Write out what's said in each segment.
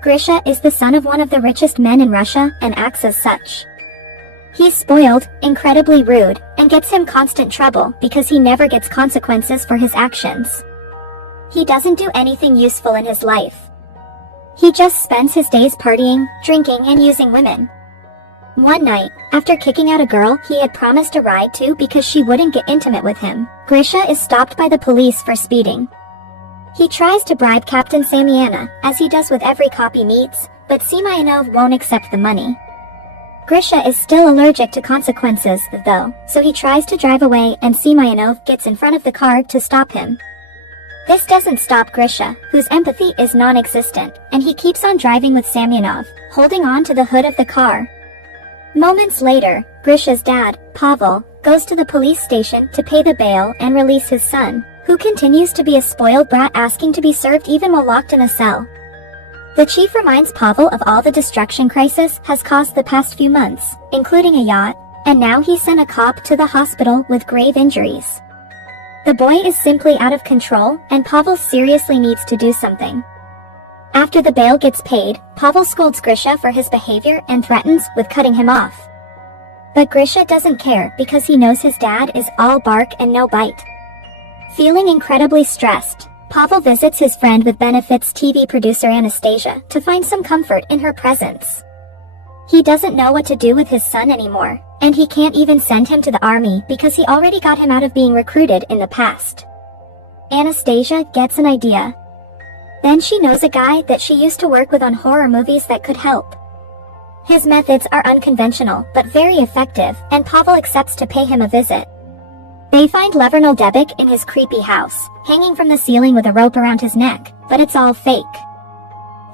Grisha is the son of one of the richest men in Russia and acts as such. He's spoiled, incredibly rude, and gets him constant trouble because he never gets consequences for his actions. He doesn't do anything useful in his life. He just spends his days partying, drinking, and using women. One night, after kicking out a girl he had promised a ride to because she wouldn't get intimate with him, Grisha is stopped by the police for speeding. He tries to bribe Captain Semyana, as he does with every cop he meets, but Semyonov won't accept the money. Grisha is still allergic to consequences, though, so he tries to drive away and Semyonov gets in front of the car to stop him. This doesn't stop Grisha, whose empathy is non-existent, and he keeps on driving with Semyonov, holding on to the hood of the car. Moments later, Grisha's dad, Pavel, goes to the police station to pay the bail and release his son, who continues to be a spoiled brat asking to be served even while locked in a cell. The chief reminds Pavel of all the destruction crisis has caused the past few months, including a yacht, and now he sent a cop to the hospital with grave injuries. The boy is simply out of control, and Pavel seriously needs to do something. After the bail gets paid, Pavel scolds Grisha for his behavior and threatens with cutting him off. But Grisha doesn't care because he knows his dad is all bark and no bite. Feeling incredibly stressed, Pavel visits his friend with benefits TV producer Anastasia to find some comfort in her presence. He doesn't know what to do with his son anymore, and he can't even send him to the army because he already got him out of being recruited in the past. Anastasia gets an idea. Then she knows a guy that she used to work with on horror movies that could help. His methods are unconventional but very effective, and Pavel accepts to pay him a visit. They find Lever Noldebik in his creepy house, hanging from the ceiling with a rope around his neck, but it's all fake.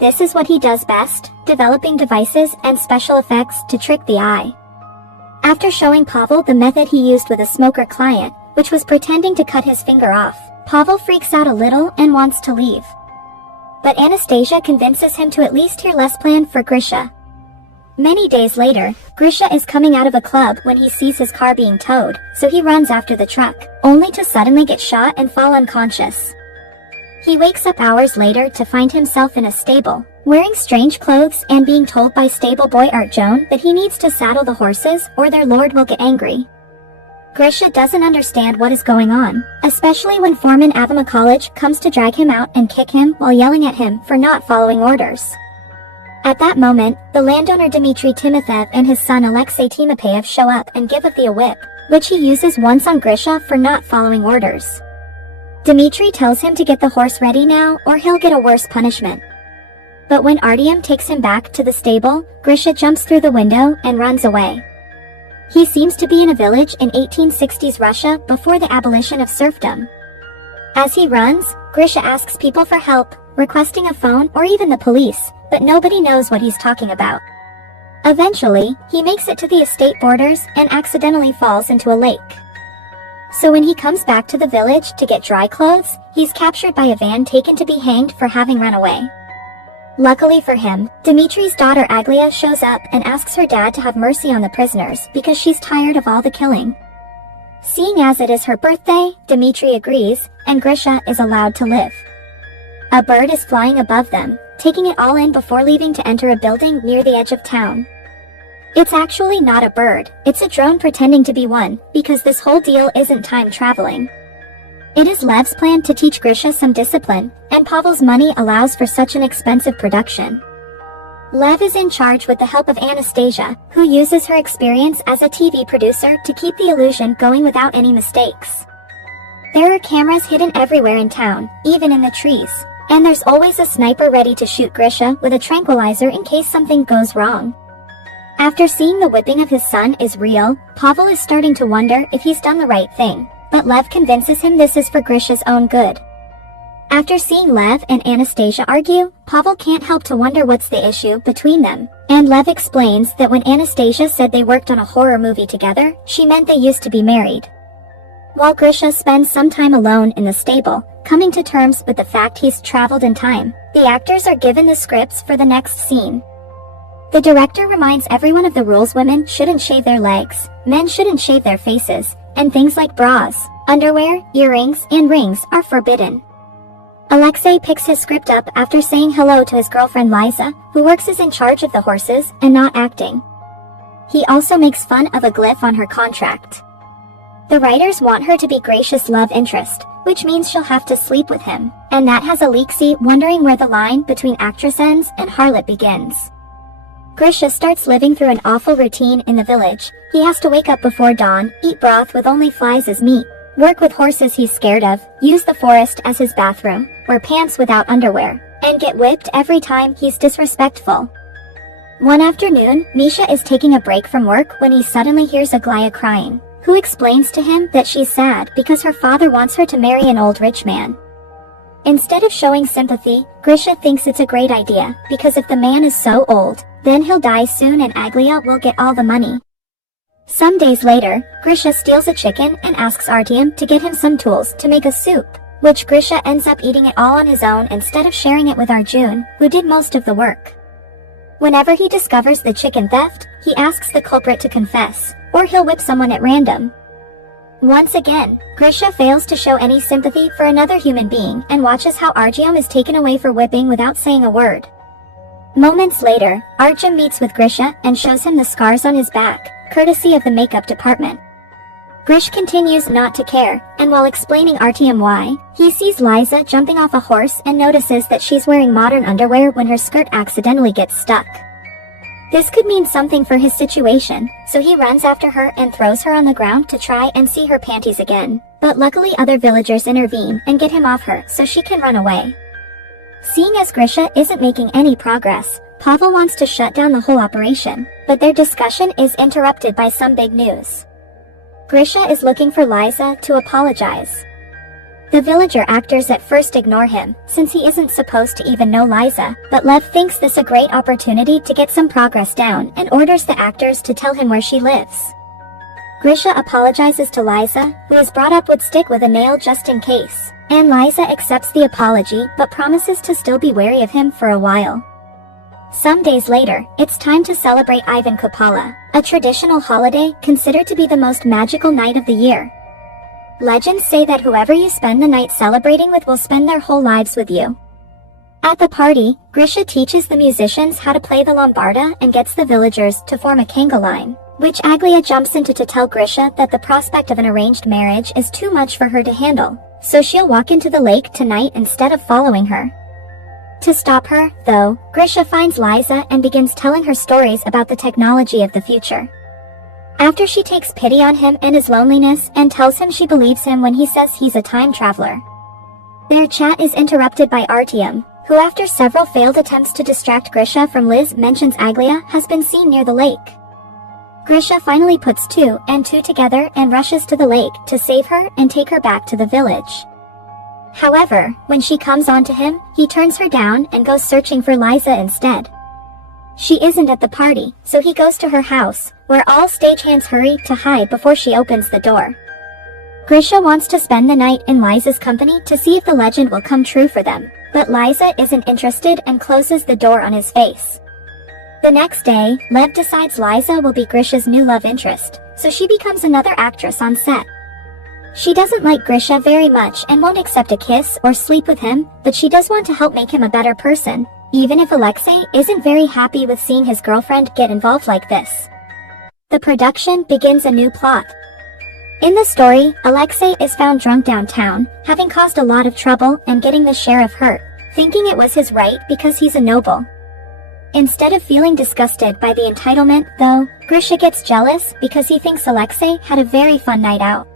This is what he does best, developing devices and special effects to trick the eye. After showing Pavel the method he used with a smoker client, which was pretending to cut his finger off, Pavel freaks out a little and wants to leave. But Anastasia convinces him to at least hear less plan for Grisha. Many days later, Grisha is coming out of a club when he sees his car being towed, so he runs after the truck, only to suddenly get shot and fall unconscious. He wakes up hours later to find himself in a stable, wearing strange clothes and being told by stable boy Art Joan that he needs to saddle the horses or their lord will get angry. Grisha doesn't understand what is going on, especially when Foreman Avamakovich comes to drag him out and kick him while yelling at him for not following orders. At that moment, the landowner Dmitry Timofeyev and his son Alexei Timofeyev show up and give Avdi a whip, which he uses once on Grisha for not following orders. Dmitry tells him to get the horse ready now or he'll get a worse punishment. But when Artyom takes him back to the stable, Grisha jumps through the window and runs away. He seems to be in a village in 1860s Russia before the abolition of serfdom. As he runs, Grisha asks people for help, requesting a phone or even the police, but nobody knows what he's talking about. Eventually, he makes it to the estate borders and accidentally falls into a lake. So when he comes back to the village to get dry clothes, he's captured by a van taken to be hanged for having run away. Luckily for him, Dmitry's daughter Aglia shows up and asks her dad to have mercy on the prisoners because she's tired of all the killing. Seeing as it is her birthday, Dmitry agrees, and Grisha is allowed to live. A bird is flying above them, taking it all in before leaving to enter a building near the edge of town. It's actually not a bird, it's a drone pretending to be one, because this whole deal isn't time traveling. It is Lev's plan to teach Grisha some discipline, and Pavel's money allows for such an expensive production. Lev is in charge with the help of Anastasia, who uses her experience as a TV producer to keep the illusion going without any mistakes. There are cameras hidden everywhere in town, even in the trees, and there's always a sniper ready to shoot Grisha with a tranquilizer in case something goes wrong. After seeing the whipping of his son is real, Pavel is starting to wonder if he's done the right thing, but Lev convinces him this is for Grisha's own good. After seeing Lev and Anastasia argue, Pavel can't help to wonder what's the issue between them, and Lev explains that when Anastasia said they worked on a horror movie together, she meant they used to be married. While Grisha spends some time alone in the stable, coming to terms with the fact he's traveled in time, the actors are given the scripts for the next scene. The director reminds everyone of the rules: women shouldn't shave their legs, men shouldn't shave their faces, and things like bras, underwear, earrings, and rings are forbidden. Alexei picks his script up after saying hello to his girlfriend Liza, who works as in charge of the horses and not acting. He also makes fun of a glyph on her contract. The writers want her to be Gracious' love interest, which means she'll have to sleep with him, and that has Alexei wondering where the line between actress ends and harlot begins. Grisha starts living through an awful routine in the village. He has to wake up before dawn, eat broth with only flies as meat, work with horses he's scared of, use the forest as his bathroom, wear pants without underwear, and get whipped every time he's disrespectful. One afternoon, Misha is taking a break from work when he suddenly hears Aglaya crying, who explains to him that she's sad because her father wants her to marry an old rich man. Instead of showing sympathy, Grisha thinks it's a great idea, because if the man is so old, then he'll die soon and Aglaya will get all the money. Some days later, Grisha steals a chicken and asks Artyom to get him some tools to make a soup, which Grisha ends up eating it all on his own instead of sharing it with Arjun, who did most of the work. Whenever he discovers the chicken theft, he asks the culprit to confess, or he'll whip someone at random. Once again, Grisha fails to show any sympathy for another human being and watches how Artyom is taken away for whipping without saying a word. Moments later, Artyom meets with Grisha and shows him the scars on his back, courtesy of the makeup department. Grish continues not to care, and while explaining Artyom why, he sees Liza jumping off a horse and notices that she's wearing modern underwear when her skirt accidentally gets stuck. This could mean something for his situation, so he runs after her and throws her on the ground to try and see her panties again, but luckily other villagers intervene and get him off her so she can run away. Seeing as Grisha isn't making any progress, Pavel wants to shut down the whole operation, but their discussion is interrupted by some big news. Grisha is looking for Liza to apologize. The villager actors at first ignore him, since he isn't supposed to even know Liza, but Lev thinks this a great opportunity to get some progress down and orders the actors to tell him where she lives. Grisha apologizes to Liza, who is brought up would stick with a nail just in case, and Liza accepts the apology but promises to still be wary of him for a while. Some days later, it's time to celebrate Ivan Kupala, a traditional holiday considered to be the most magical night of the year. Legends say that whoever you spend the night celebrating with will spend their whole lives with you. At the party, Grisha teaches the musicians how to play the lombarda and gets the villagers to form a kanga line, which Aglaya jumps into to tell Grisha that the prospect of an arranged marriage is too much for her to handle, so she'll walk into the lake tonight instead of following her. To stop her, though, Grisha finds Liza and begins telling her stories about the technology of the future. After she takes pity on him and his loneliness and tells him she believes him when he says he's a time traveler. Their chat is interrupted by Artyom, who after several failed attempts to distract Grisha from Liz mentions Aglaya has been seen near the lake. Grisha finally puts two and two together and rushes to the lake to save her and take her back to the village. However, when she comes onto him, he turns her down and goes searching for Liza instead. She isn't at the party, so he goes to her house, where all stagehands hurry to hide before she opens the door. Grisha wants to spend the night in Liza's company to see if the legend will come true for them, but Liza isn't interested and closes the door on his face. The next day, Lev decides Liza will be Grisha's new love interest, so she becomes another actress on set. She doesn't like Grisha very much and won't accept a kiss or sleep with him, but she does want to help make him a better person, even if Alexei isn't very happy with seeing his girlfriend get involved like this. The production begins a new plot. In the story, Alexei is found drunk downtown, having caused a lot of trouble and getting the sheriff hurt, thinking it was his right because he's a noble. Instead of feeling disgusted by the entitlement, though, Grisha gets jealous because he thinks Alexei had a very fun night out.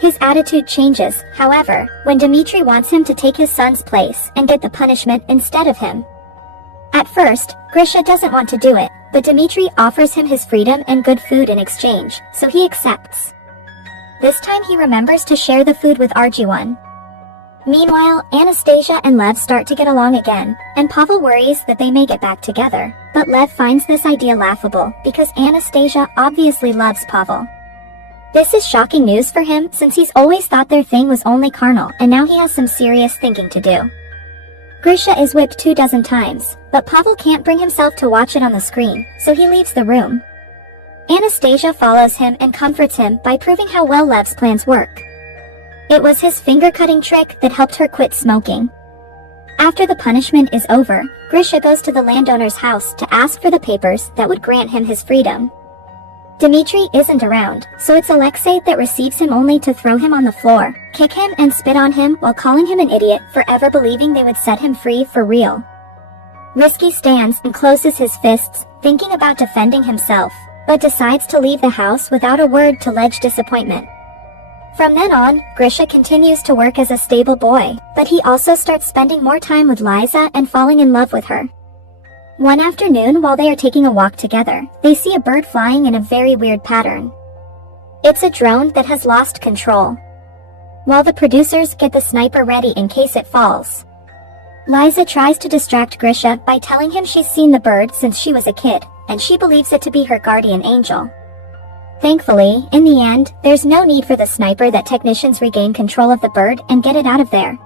His attitude changes, however, when Dmitri wants him to take his son's place and get the punishment instead of him. At first, Grisha doesn't want to do it, but Dmitri offers him his freedom and good food in exchange, so he accepts. This time he remembers to share the food with Arjun. Meanwhile, Anastasia and Lev start to get along again, and Pavel worries that they may get back together, but Lev finds this idea laughable because Anastasia obviously loves Pavel. This is shocking news for him since he's always thought their thing was only carnal and now he has some serious thinking to do. Grisha is whipped 24 times, but Pavel can't bring himself to watch it on the screen, so he leaves the room. Anastasia follows him and comforts him by proving how well Lev's plans work. It was his finger-cutting trick that helped her quit smoking. After the punishment is over, Grisha goes to the landowner's house to ask for the papers that would grant him his freedom. Dmitri isn't around, so it's Alexei that receives him only to throw him on the floor, kick him and spit on him while calling him an idiot for ever believing they would set him free for real. Risky stands and closes his fists, thinking about defending himself, but decides to leave the house without a word to ledge disappointment. From then on, Grisha continues to work as a stable boy, but he also starts spending more time with Liza and falling in love with her. One afternoon while they are taking a walk together, they see a bird flying in a very weird pattern. It's a drone that has lost control. While the producers get the sniper ready in case it falls, Liza tries to distract Grisha by telling him she's seen the bird since she was a kid, and she believes it to be her guardian angel. Thankfully, in the end, there's no need for the sniper that technicians regain control of the bird and get it out of there.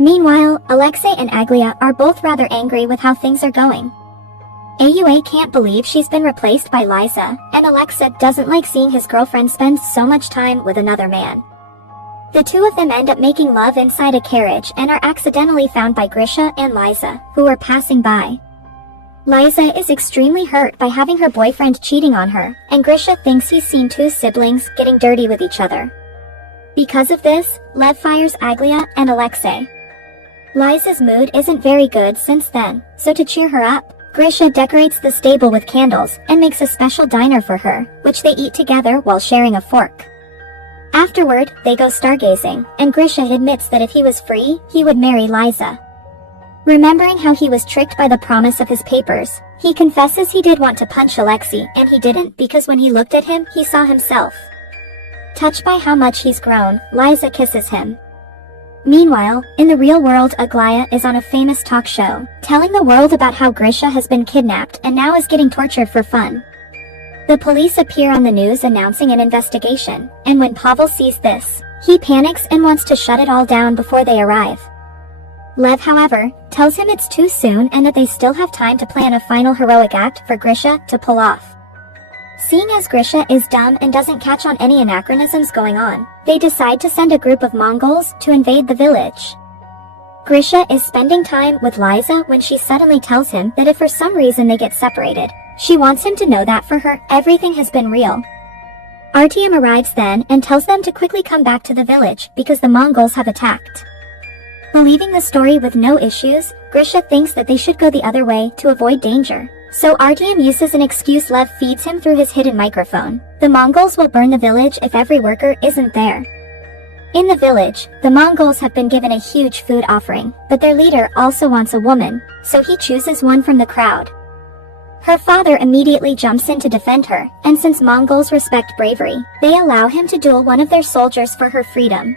Meanwhile, Alexei and Aglia are both rather angry with how things are going. AUA can't believe she's been replaced by Liza, and Alexei doesn't like seeing his girlfriend spend so much time with another man. The two of them end up making love inside a carriage and are accidentally found by Grisha and Liza, who are passing by. Liza is extremely hurt by having her boyfriend cheating on her, and Grisha thinks he's seen two siblings getting dirty with each other. Because of this, Lev fires Aglia and Alexei. Liza's mood isn't very good since then, so to cheer her up, Grisha decorates the stable with candles and makes a special diner for her, which they eat together while sharing a fork. Afterward, they go stargazing, and Grisha admits that if he was free, he would marry Liza. Remembering how he was tricked by the promise of his papers, he confesses he did want to punch Alexei, and he didn't because when he looked at him, he saw himself. Touched by how much he's grown, Liza kisses him. Meanwhile, in the real world, Aglaya is on a famous talk show, telling the world about how Grisha has been kidnapped and now is getting tortured for fun. The police appear on the news announcing an investigation, and when Pavel sees this, he panics and wants to shut it all down before they arrive. Lev, however, tells him it's too soon and that they still have time to plan a final heroic act for Grisha to pull off. Seeing as Grisha is dumb and doesn't catch on any anachronisms going on, they decide to send a group of Mongols to invade the village. Grisha is spending time with Liza when she suddenly tells him that if for some reason they get separated, she wants him to know that for her, everything has been real. Artyom arrives then and tells them to quickly come back to the village because the Mongols have attacked. Believing the story with no issues, Grisha thinks that they should go the other way to avoid danger. So Artyom uses an excuse Lev feeds him through his hidden microphone. The Mongols will burn the village if every worker isn't there. In the village, the Mongols have been given a huge food offering, but their leader also wants a woman, so he chooses one from the crowd. Her father immediately jumps in to defend her, and since Mongols respect bravery, they allow him to duel one of their soldiers for her freedom.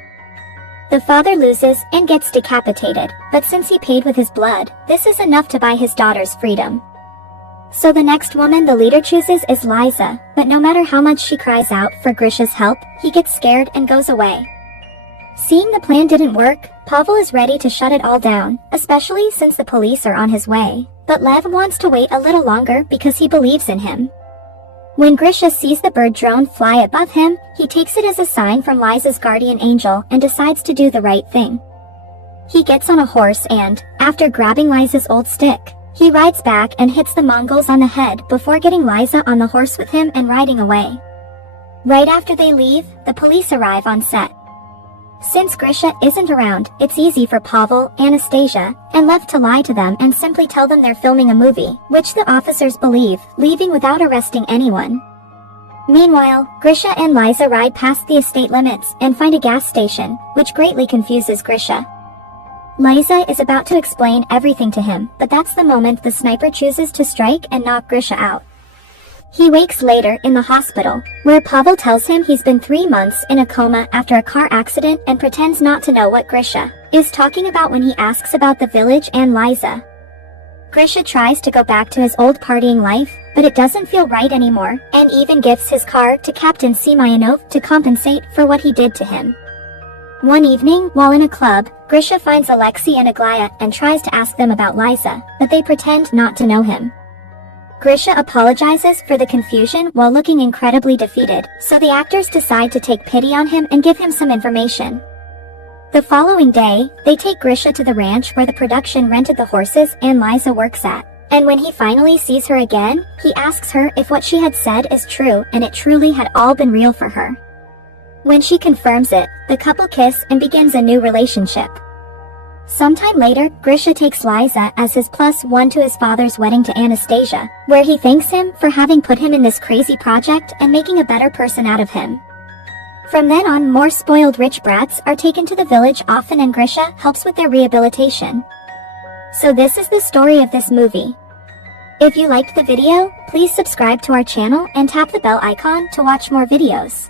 The father loses and gets decapitated, but since he paid with his blood, this is enough to buy his daughter's freedom. So the next woman the leader chooses is Liza, but no matter how much she cries out for Grisha's help, he gets scared and goes away. Seeing the plan didn't work, Pavel is ready to shut it all down, especially since the police are on his way. But Lev wants to wait a little longer because he believes in him. When Grisha sees the bird drone fly above him, he takes it as a sign from Liza's guardian angel and decides to do the right thing. He gets on a horse and, after grabbing Liza's old stick, he rides back and hits the Mongols on the head before getting Liza on the horse with him and riding away. Right after they leave, the police arrive on set. Since Grisha isn't around, it's easy for Pavel, Anastasia, and Lev to lie to them and simply tell them they're filming a movie, which the officers believe, leaving without arresting anyone. Meanwhile, Grisha and Liza ride past the estate limits and find a gas station, which greatly confuses Grisha. Liza is about to explain everything to him, but that's the moment the sniper chooses to strike and knock Grisha out. He wakes later in the hospital, where Pavel tells him he's been 3 months in a coma after a car accident and pretends not to know what Grisha is talking about when he asks about the village and Liza. Grisha tries to go back to his old partying life, but it doesn't feel right anymore, and even gifts his car to Captain Simayanov to compensate for what he did to him. One evening, while in a club, Grisha finds Alexei and Aglaya and tries to ask them about Liza, but they pretend not to know him. Grisha apologizes for the confusion while looking incredibly defeated, so the actors decide to take pity on him and give him some information. The following day, they take Grisha to the ranch where the production rented the horses and Liza works at. And when he finally sees her again, he asks her if what she had said is true and it truly had all been real for her. When she confirms it, the couple kiss and begins a new relationship. Sometime later, Grisha takes Liza as his +1 to his father's wedding to Anastasia, where he thanks him for having put him in this crazy project and making a better person out of him. From then on, more spoiled rich brats are taken to the village often and Grisha helps with their rehabilitation. So this is the story of this movie. If you liked the video, please subscribe to our channel and tap the bell icon to watch more videos.